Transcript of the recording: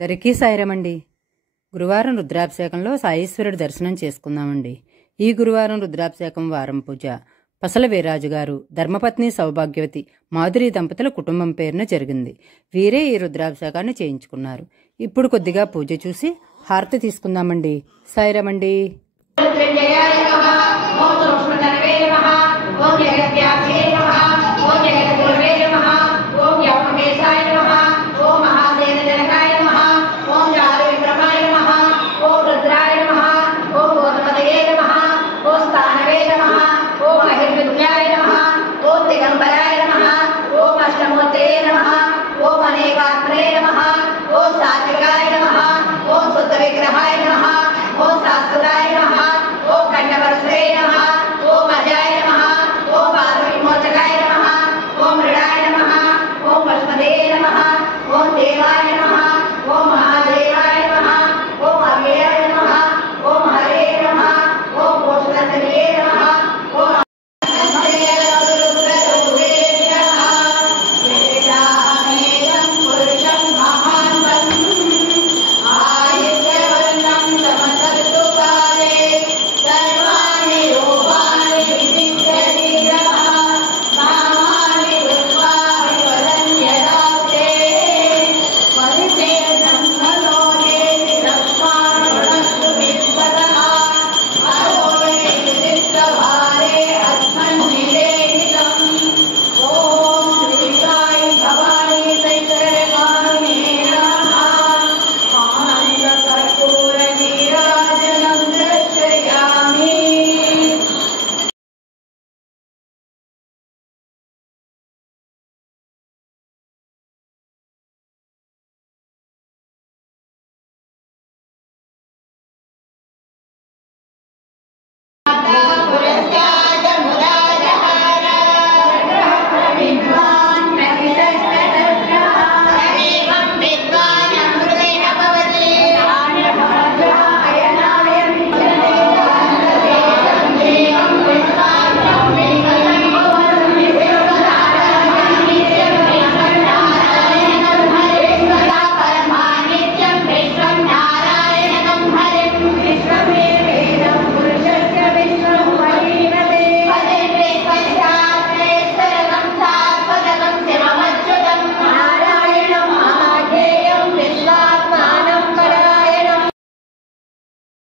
దరికి సాయిరామండి. గురువారం రుద్రాభిషేకంలో సాయీశ్వరుడి దర్శనం చేసుకుందామండి. ఈ గురువారం రుద్రాభిషేకం వారం పూజ పసల వీరాజు గారు, ధర్మపత్ని సౌభాగ్యవతి, మాధురి దంపతుల కుటుంబం పేరున జరిగింది. వీరే ఈ రుద్రాభిషేకాన్ని చేయించుకున్నారు. ఇప్పుడు కొద్దిగా పూజ చూసి హారతి తీసుకుందామండి. సాయిరామండి.